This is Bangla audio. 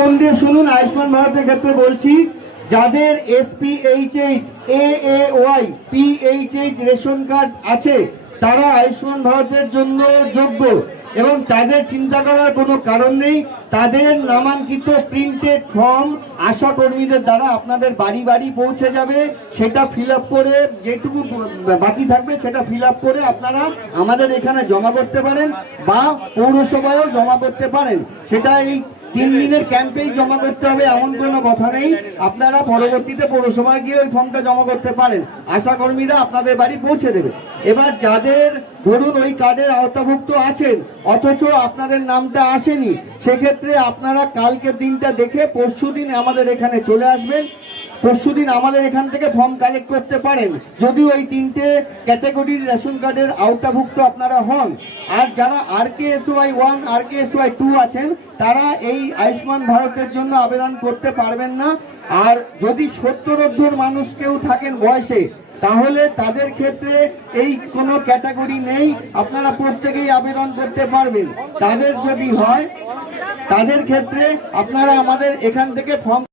মন দিয়ে শুনুন, আয়ুষ্মান ভারতের ক্ষেত্রে বলছি, যাদের SPHH, AAY, PHH ration card আছে তারা আয়ুষ্মান ভারতের জন্য যোগ্য এবং তাদের চিন্তা করার কোনো কারণ নেই। তাদের নামাঙ্কিত প্রিন্টেড ফর্ম আশা কর্মীদের দ্বারা আপনাদের বাড়ি বাড়ি পৌঁছে যাবে। সেটা ফিল আপ করে, যেটুকু বাকি থাকবে সেটা ফিল আপ করে আপনারা আমাদের এখানে জমা করতে পারেন বা পৌরসভায়ও জমা করতে পারেন। সেটা এই 3 দিনের ক্যাম্পেই জমা করতে হবে এমন কোনো কথা নেই। আপনারা পরবর্তীতে পৌরসভায় গিয়ে ওই ফর্মটা জমা করতে পারেন, আশা কর্মীরা আপনাদের বাড়ি পৌঁছে দেবে। এবার যাদের ধরুন ওই কার্ডের আওতাভুক্ত আছেন অথচ আপনাদের নামটা আসেনি, সেক্ষেত্রে আপনারা কালকের দিনটা দেখে পরশুদিন আমাদের এখানে চলে আসবেন। পরশুদিন আমাদের এখান থেকে ফর্ম কালেক্ট করতে পারেন যদি ওই 3টে ক্যাটাগরির রেশন কার্ডের আওতাভুক্ত আপনারা হন। আর যারা RKSY 1, RKSY 2 আছেন তারা এই আয়ুষ্মান ভারতের জন্য আবেদন করতে পারবেন না। আর যদি 70 মানুষ কেউ থাকেন বয়সে, তাহলে তাদের ক্ষেত্রে এই কোনো ক্যাটাগরি নেই, আপনারা প্রত্যেকেই আবেদন করতে পারবেন। তাদের যদি হয় তাদের ক্ষেত্রে আপনারা আমাদের এখান থেকে ফর্ম